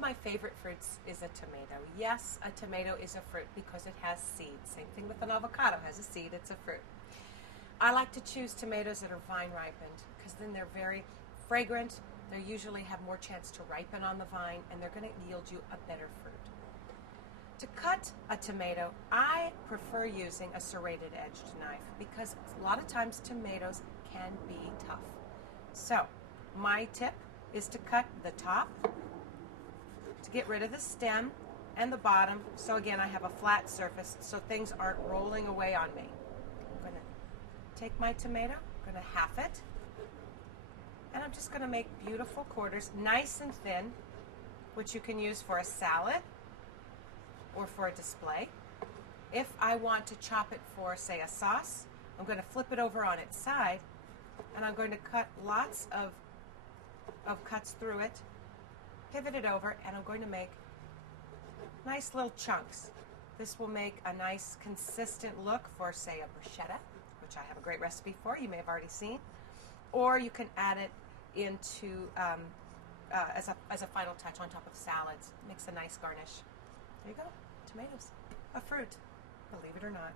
my favorite fruits is a tomato. Yes, a tomato is a fruit because it has seeds. Same thing with an avocado, has a seed, it's a fruit. I like to choose tomatoes that are vine ripened because then they're very fragrant. They usually have more chance to ripen on the vine and they're going to yield you a better fruit. To cut a tomato, I prefer using a serrated edged knife because a lot of times tomatoes can be tough. So my tip is to cut the top to get rid of the stem and the bottom. So again, I have a flat surface so things aren't rolling away on me. I'm going to take my tomato, I'm going to half it, and I'm just going to make beautiful quarters, nice and thin, which you can use for a salad or for a display. If I want to chop it for, say, a sauce, I'm going to flip it over on its side, and I'm going to cut lots of cuts through it, pivot it over, and I'm going to make nice little chunks. This will make a nice consistent look for, say, a bruschetta, which I have a great recipe for, you may have already seen, or you can add it into as a final touch on top of salads. Makes a nice garnish. There you go, tomatoes, a fruit, believe it or not.